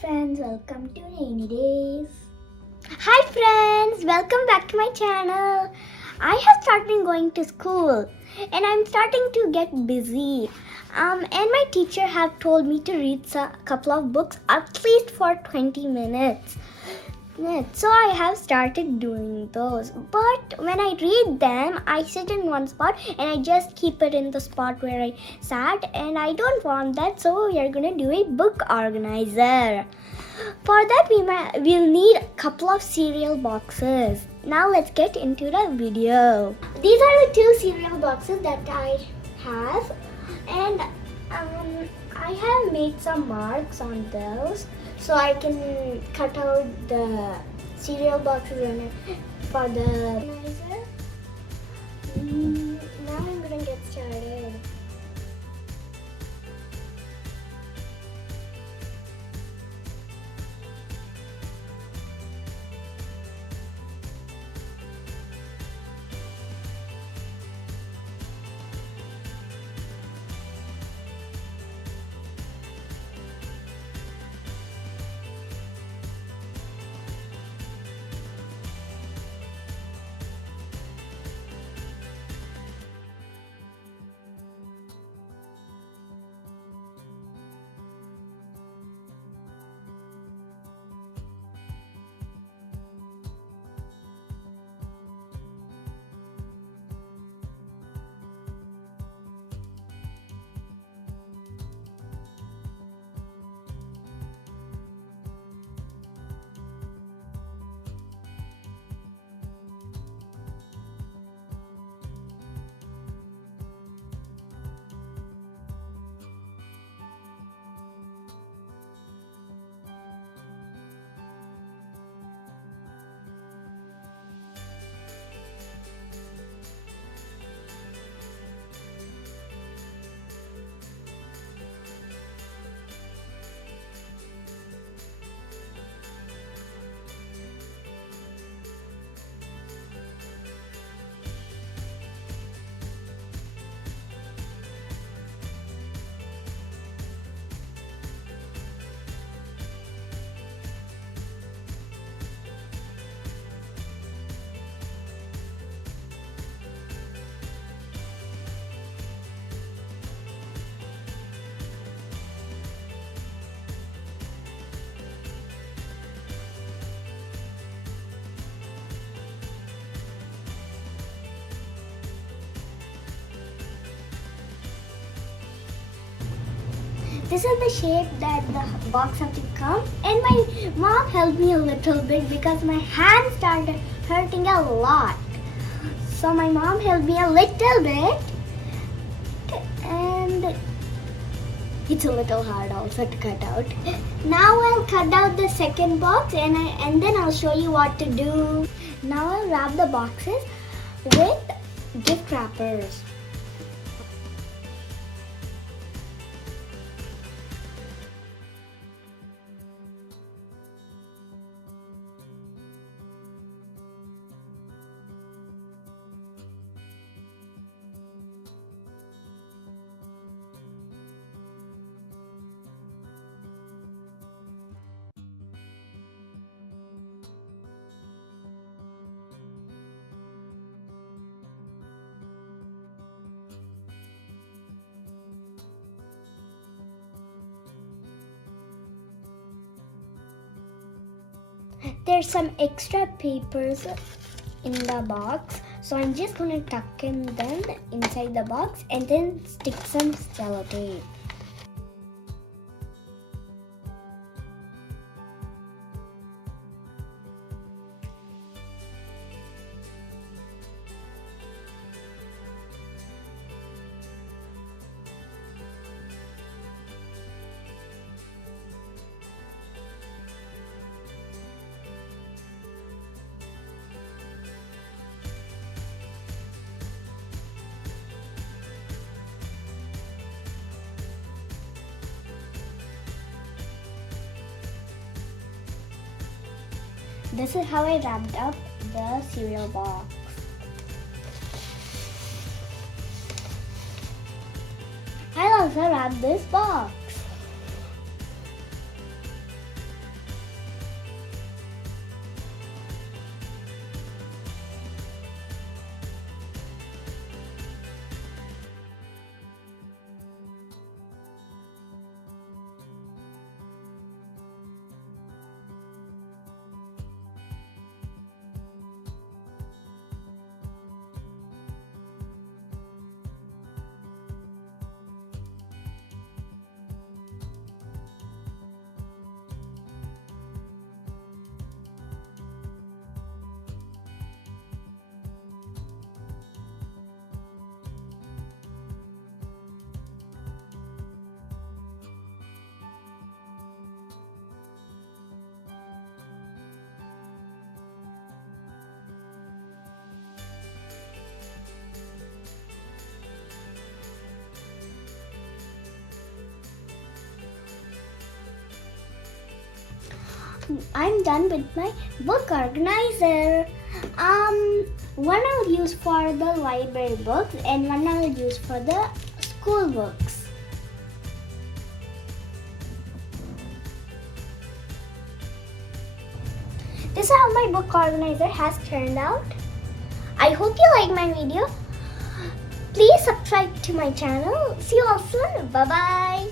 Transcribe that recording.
friends, welcome to Rainy Days. Hi friends, welcome back to my channel. I have started going to school and I'm starting to get busy. And my teacher have told me to read a couple of books at least for 20 minutes. So I have started doing those. But when I read them, I sit in one spot and I just keep it in the spot where I sat, and I don't want that, so we are gonna do a book organizer. For that we'll need a couple of cereal boxes. Now let's get into the video. These are the two cereal boxes that I have, and I have made some marks on those so I can cut out the cereal boxes for the organizer. Now I'm gonna get started. This is the shape that the box have to come, and my mom helped me a little bit because my hand started hurting a lot. So my mom helped me a little bit, and it's a little hard also to cut out. Now I'll cut out the second box and then I'll show you what to do. Now I'll wrap the boxes with gift wrappers. There's some extra papers in the box, so I'm just going to tuck in them inside the box and then stick some sellotape. This is how I wrapped up the cereal box. I'll also wrap this box. I'm done with my book organizer. One I'll use for the library books and one I'll use for the school books. This is how my book organizer has turned out. I hope you like my video. Please subscribe to my channel. See you all soon. Bye bye.